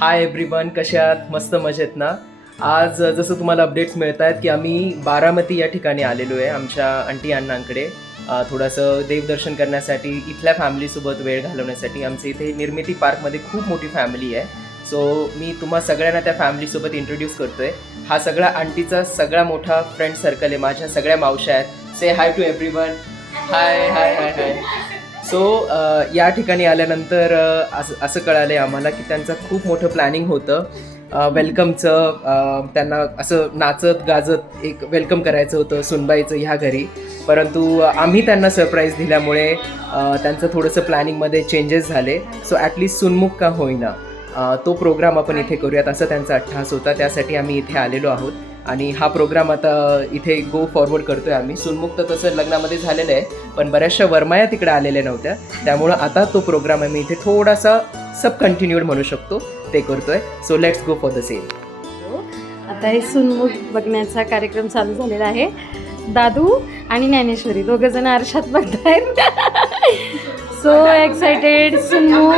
Hi everyone, कशा आहात? मस्त मजेत ना. आज जसं तुम्हाला अपडेट्स मिळत आहेत की आम्ही बारामती या ठिकाणी आलेलो आहे आमच्या आंटी अण्णांकडे थोडंसं देवदर्शन करण्यासाठी, इथल्या फॅमिलीसोबत वेळ घालवण्यासाठी. आमच्या इथे निर्मिती पार्कमध्ये खूप मोठी फॅमिली आहे. सो मी तुम्हा सगळ्यांना त्या फॅमिलीसोबत इंट्रोड्यूस करतो आहे. हा सगळा आंटीचा सगळा मोठा फ्रेंड सर्कल आहे. माझ्या सगळ्या मावश्या आहेत. Say hi to everyone. Hi hi hi hi. So या ठिकाणी आल्यानंतर असं कळालं आहे आम्हाला की त्यांचं खूप मोठं प्लॅनिंग होतं वेलकमचं. त्यांना असं नाचत गाजत एक वेलकम करायचं होतं सुनबाईचं ह्या घरी. परंतु आम्ही त्यांना सरप्राईज दिल्यामुळे त्यांचं थोडंसं प्लॅनिंगमध्ये चेंजेस झाले. सो ॲटलिस्ट सुनमुख का होईना तो प्रोग्राम आपण इथे करूयात असं त्यांचा अट्टहास होता. त्यासाठी आम्ही इथे आलेलो आहोत आणि हा प्रोग्राम आता इथे गो फॉरवर्ड करतोय आम्ही. सुनमुख तर तसं लग्नामध्ये झालेलं आहे, पण बऱ्याचशा वर्माया तिकडे आलेल्या नव्हत्या, त्यामुळं आता तो प्रोग्राम आम्ही इथे थोडासा सब कंटिन्यूड म्हणू शकतो ते करतोय. So let's go for the same. आता हे सुनमुख बघण्याचा कार्यक्रम चालू झालेला आहे. दादू आणि ज्ञानेश्वरी दोघं जण आरशात बघतायत. So excited. सुनमुख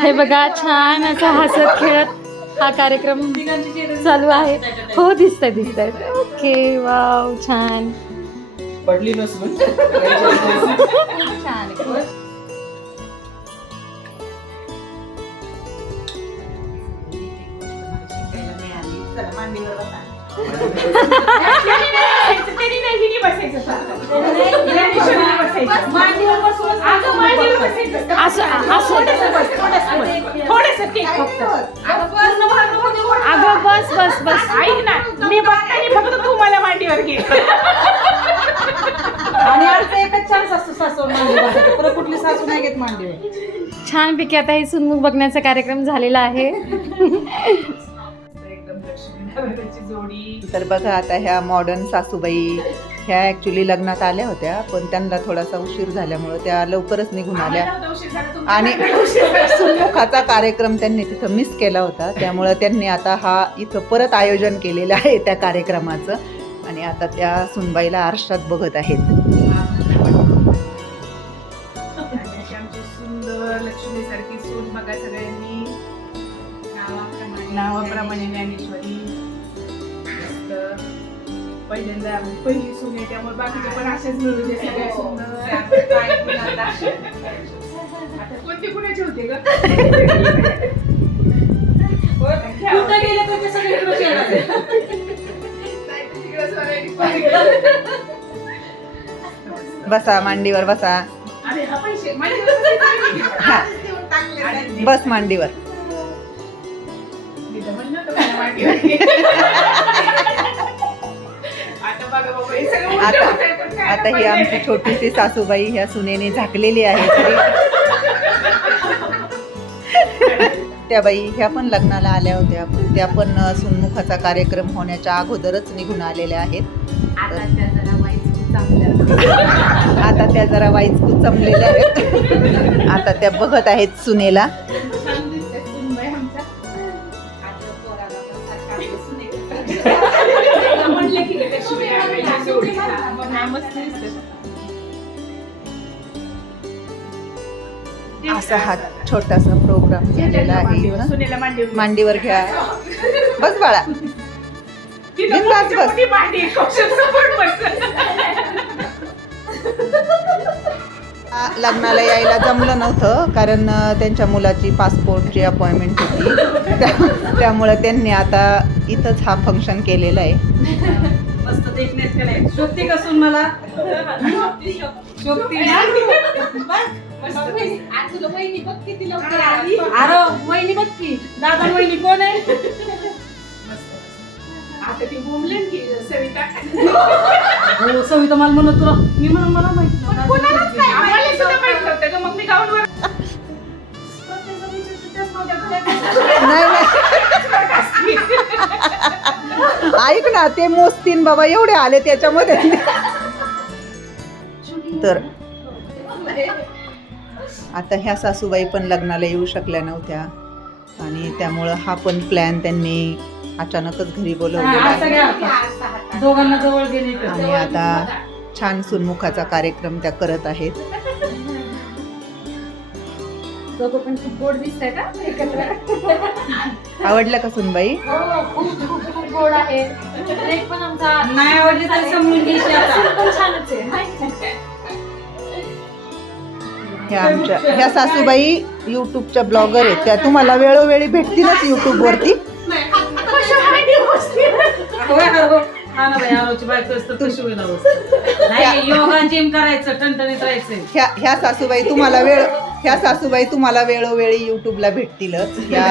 हे बघा, छान असं हसत खेळत हा कार्यक्रम चालू आहे. हो, दिसतंय. ओके, वाव, छान. पडली नसून छान. अगं बस बस बस, ऐक ना, मी बघतानी फक्त तू मला मांडीवर घे. आणि आमचा एकच चान्स असतो सासूवर मांडीवर, परत कुठली सासू नाही घेत मांडीवर. छानपैकी आता हे सुनमुख बघण्याचा कार्यक्रम झालेला आहे. जोडी. तर बघा, आता ह्या मॉडर्न सासूबाई ह्या ॲक्च्युली लग्नात आल्या होत्या, पण त्यांना थोडासा उशीर झाल्यामुळं त्या लवकरच निघून आल्या आणि सुनमुखाचा कार्यक्रम त्यांनी तिथं मिस केला होता. त्यामुळं त्यांनी आता हा इथं परत आयोजन केलेलं आहे त्या कार्यक्रमाचं. आणि आता त्या सुनबाईला आरशात बघत आहेत. आमची सुंदर लक्ष्मीसारखी सून बघा सगळ्यांनी. नावाप्रमाणे ज्ञानेश्वरी. पहिल्यांदा पहिली सून आहे, त्यामुळे बाकीच्या पण अशाच मिळू दे सगळ्या सुंदर. आता कोणते कुणाचे होते ग? गेले तर ते सगळे इकडे येणार. बसा मांडीवर बसा. अरे हा पैसे मांडीवर हा. बस मांडीवर. मी तर म्हणलं होतं मला मांडीवर घे. आता बघा बाबा, हे सगळं उलटं होतंय, पण काय आता ही आमची छोटीशी सासूबाई ह्या सुनेने झाकलेली आहे. त्या बाई ह्या पण लग्नाला आल्या होत्या, पण त्या पण सुनमुखाचा कार्यक्रम होण्याच्या अगोदरच निघून आलेल्या आहेत. आता त्या जरा वाईच कुचमलेल्या आहेत. आता त्या बघत आहेत सुनेला. असा हा छोटासा प्रोग्राम झालेला आहे. सुनेला मांडीवर घ्या. बस बाळा. बिनधास्त बस. लग्नाला यायला जमलं नव्हतं, कारण त्यांच्या मुलाची पासपोर्टची अपॉइंटमेंट होती. त्यामुळे त्यांनी आता इथंच हा फंक्शन केलेला आहे. मस्त देखण्यात केलंय. शोभती कसून मला शोभती ना. अरे वहिनी बघ की, दादा वहिनी कोण आहे? आता ती बोंबलेन की सविता. हो, सविता मला म्हणत तुला. मी म्हणून मला माहिती आम्हाला सुद्धा माहित नव्हतं ग, मग मी गावावर ऐक ना, ते मोजतीन बाबा, एवढे आले त्याच्यामध्ये. तर आता ह्या सासूबाई पण लग्नाला येऊ शकल्या नव्हत्या आणि त्यामुळं हा पण प्लॅन त्यांनी अचानकच घरी बोलवलेला आहे. दोघांना जवळ गेले. आणि आता छान सुनमुखाचा कार्यक्रम त्या करत आहेत. दोघं पण खूप गोड दिसत आहे ना एकत्र. आवडलं का सुनबाई? हो, खूप खूप खूप गोड आहे. एक पण आमचा नाही आवडली तर समजून घ्यायची आता. पण छानच आहे हाय की नाही? ह्या सासूबाई युट्यूबच्या ब्लॉगर आहेत. त्या तुम्हाला वेळोवेळी भेटतीलच युट्यूबवरती. हा ना बाई, आरोची बायको असतं तशी होईल अहो. नाही योगा जिम करायचं, टणटणीत राहायचंय. ह्या सासूबाई तुम्हाला वेळोवेळी युट्यूबला भेटतीलच. ह्या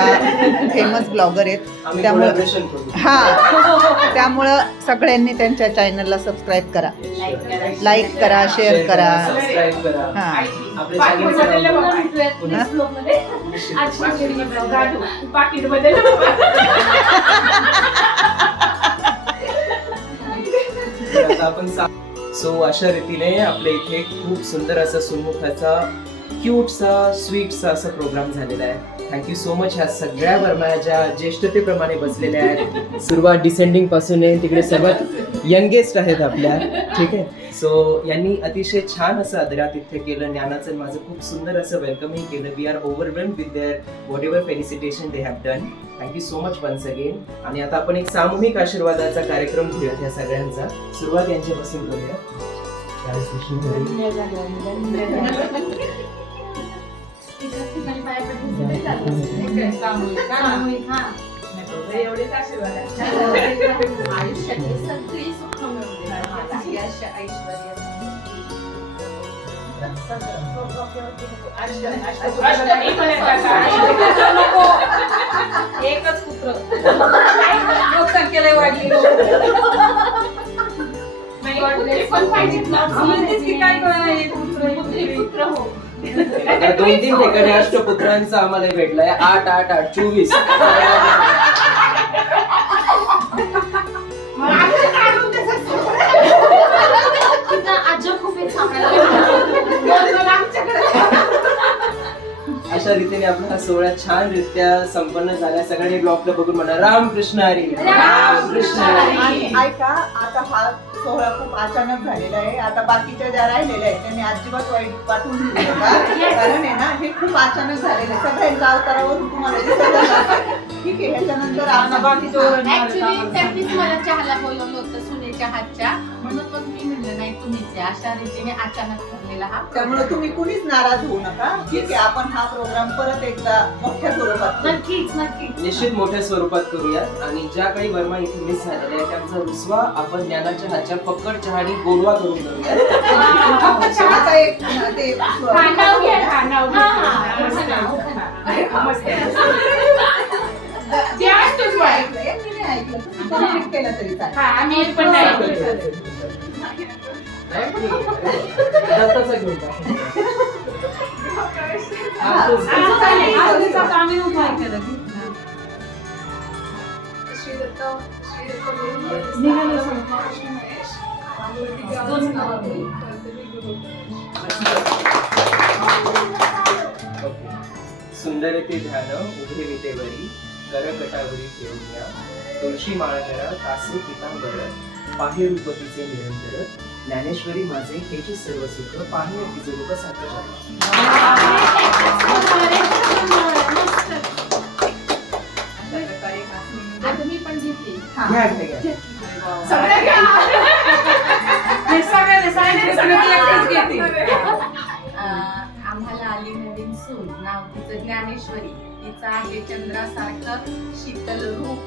फेमस ब्लॉगर आहेत. आम्ही त्यामुळे collaboration करू. त्यामुळं सगळ्यांनी त्यांच्या चॅनलला सबस्क्राईब करा, लाईक करा, शेअर करा. सबस्क्राईब करा. हा. आपल्या channel चं नाव पुन्हा भेटूयात पुढील vlogमध्ये. आज पाकिट बदललं तर आता आपण सो अशा रीतीने आपल्या इथे खूप सुंदर असा सुनमुखाचा क्यूटसा स्वीटसा असा प्रोग्राम झालेला आहे. थँक्यू सो मच ह्या सगळ्या वर्मा ज्या ज्येष्ठतेप्रमाणे बसलेल्या आहेत. सुरुवात डिसेंडिंग पासून आहे, तिकडे सर्वात यंगेस्ट आहेत आपल्या. ठीक आहे. सो यांनी अतिशय छान असं आदरातिथ्य केलं. ज्ञानाचं माझं खूप सुंदर असं वेलकमिंग केलं. We are overwhelmed with there whatever felicitation they have done. Thank you so much once again. आणि आता आपण एक सामूहिक आशीर्वादाचा कार्यक्रम घेऊयात ह्या सगळ्यांचा. सुरुवात यांच्यापासून करूया. सामूहिक, हा. एवढेच आशीर्वाद आहे. आयुष्यातली सगळी सुख मिळू दे. यश, ऐश्वर्य, अष्टमी पर्यंत नको. एकच पुत्र. लोकसंख्येला वाढली. पण पाहिजे ना. म्हणतेच की काय कळणार एक पुत्र, पुत्र हो. आता 2-3 ठिकाणी अष्टपुत्रांचा आम्हाला भेटलाय. 8, 8, 8, 24. आजी खूप एक अशा रीतीने आपला हा सोहळा छान रित्या संपन्न झाला. सगळ्यांनी ब्लॉगला बघून म्हणा रामकृष्ण हरी, रामकृष्ण हरी. आणि ऐका, आता हा सोहळा खूप अचानक झालेला आहे. आता बाकीच्या ज्या राहिलेल्या आहेत त्यांनी अजिबात वाईट वाटून घेऊ नका. कारण आहे ना, हे खूप अचानक झालेलं आहे. सगळ्यांच्या अवतारावरून तुम्हाला दिसत असेल. ठीक आहे. ह्याच्यानंतर ऍक्च्युली त्यांनीच मला चहाला बोलवलं होतं सुनेच्या हातच्या, म्हणून मग मी म्हणलं नाही तुम्हीच आहे. अशा रीतीने अचानक ठरलेला हा. त्यामुळे तुम्ही कुणीच नाराज होऊ नका. ठीक आहे. आपण हा प्रोग्राम परत एकदा मोठ्या स्वरूपात करू. नक्कीच नक्कीच निश्चित मोठ्या स्वरूपात करूया. आणि ज्या काही वर्मा इथे मिस झालेल्या आहेत त्यांचा रुसवा आपण ज्ञानाच्या हातच्या फक्कड चहानी गोडवा करून करूया. आता एक ते नाव घ्या. हा, नाव घ्या. हा, मस्त हा, आहे. मस्त आहे. ते असतोच बाय. ऐकलंय, मी नाही ऐकलं. तुम्ही complete केलं तरी चालेल. हा, आम्ही पण नाही ऐकलं. दत्ताचा घेऊन टाक. हा. आम्ही नव्हतो ऐकायला. सुंदर ते ध्यान उभे विटेवरी करकटावरी ठेवूया. तुळशी माळ करा कासे पितांबर पाहे रूपतीचे निरंतर. ज्ञानेश्वरी माझे हेचे सर्व सुख पाहे तिचे रूप सात्र. आता मी पण घेतली. घ्या घ्या घ्या. सगळं घ्या. हे सगळ्यांनी सांगितलं, मी एकटीच घेते. आम्हाला आली नवीन सून, नाव तिचं ज्ञानेश्वरी. तिचं आहे चंद्रासारखं शीतल रूप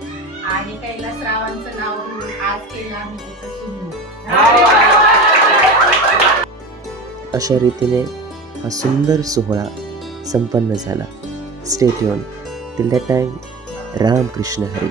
आणि कैलासरावांचं नाव घेऊन आज केलं आम्ही तिचं सून. अशा रीतीने हा सुंदर सोहळा संपन्न झाला. Stay tune. Till that time Ramkrishna Hari.